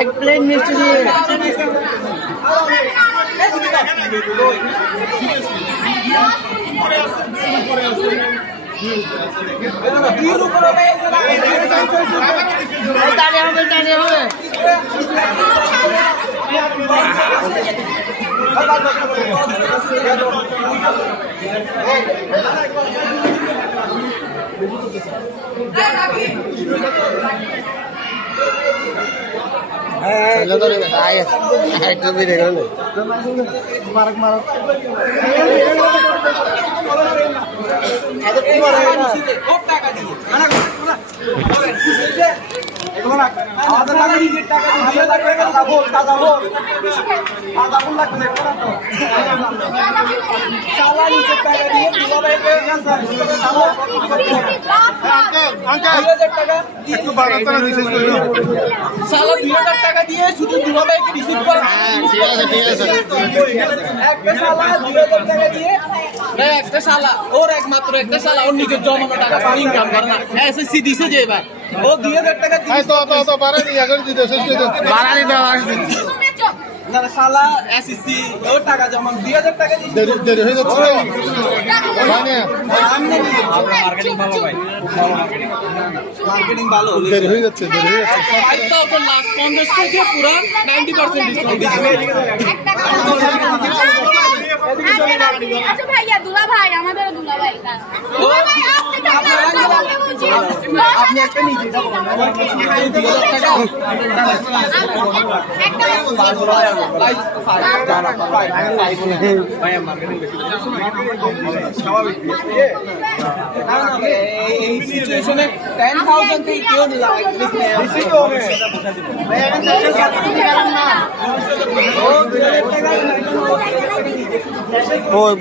এক প্লেট মিষ্টি দিয়ে টাকা দিয়ে শুধু দুলাভাইকে রিসিভ করা। একটা শালা ওর একমাত্র একটা শালা ওর নিজের জমানো টাকা ইনকাম করে না, এসএসসি দিছে যে এবার ও 2000 টাকা না শালা এসএসসি ও টাকা জমা 2000 টাকা দেরি হয়ে যাচ্ছে। মার্কেটিং ভালো দেরি হয়ে যাচ্ছে লাস্ট 50 থেকে পুরো 90% ডিসকাউন্ট আচ্ছা ভাইয়া দুলা ভাই আমাদের দুলা ভাই আপনি একটা নিজে এই সিচুয়েশনে 10,000 থেকে কেউ ওই